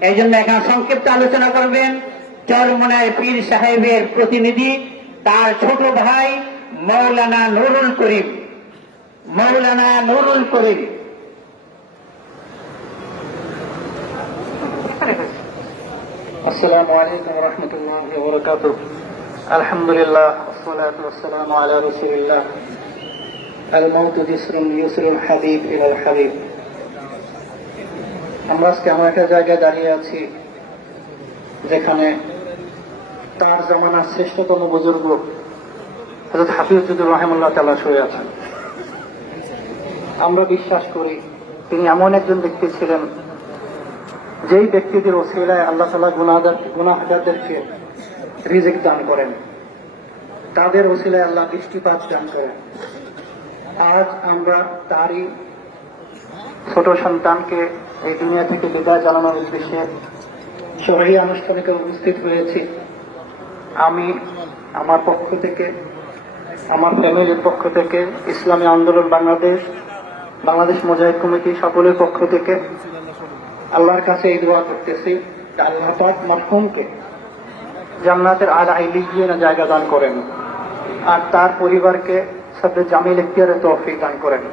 এই জন্য এখানে সংক্ষিপ্ত আলোচনা করবেন চরমনায় পীর সাহেবের প্রতিনিধি তার ছোট ভাই মৌলানা নুরুল করিম মৌলানা নুরুল করিম السلام عليكم ورحمة الله وبركاته الحمد لله والصلاة والسلام على رسول الله الموت جسر يسر الحبيب إلى الحبيب আমরা আজকে এমন একটা জায়গায় দাঁড়িয়ে আছি যেখানে তার জমানার শ্রেষ্ঠতম বুজুর্গ হজরত হাফিজুদ্দুর রহমুল্লাহ তালা শুয়ে আছেন। আমরা বিশ্বাস করি তিনি এমন একজন ব্যক্তি ছিলেন যেই ব্যক্তিদের ওসিলায় আল্লাহ তালা গুনাহার গুনাহারদেরকে রিজিক দান করেন। তাদের ওসিলায় আল্লাহ বৃষ্টিপাত দান করেন। আজ আমরা তারই ছোট সন্তানকে এই দুনিয়া থেকে বিদায় জানানোর উদ্দেশ্যে সহি আনুষ্ঠানিকে উপস্থিত হয়েছি। আমি আমার পক্ষ থেকে, আমার ফ্যামিলির পক্ষ থেকে, ইসলামী আন্দোলন বাংলাদেশ বাংলাদেশ মুজাহিদ কমিটি সকলের পক্ষ থেকে আল্লাহর কাছে এই দোয়া করতেছি আল্লাহ পাক মারহুমকে জান্নাতের আর আইলিগিয়ে জায়গা দান করেন আর তার পরিবারকে সাথে জামিল ইখতিয়ারের তৌফিক দান করেন।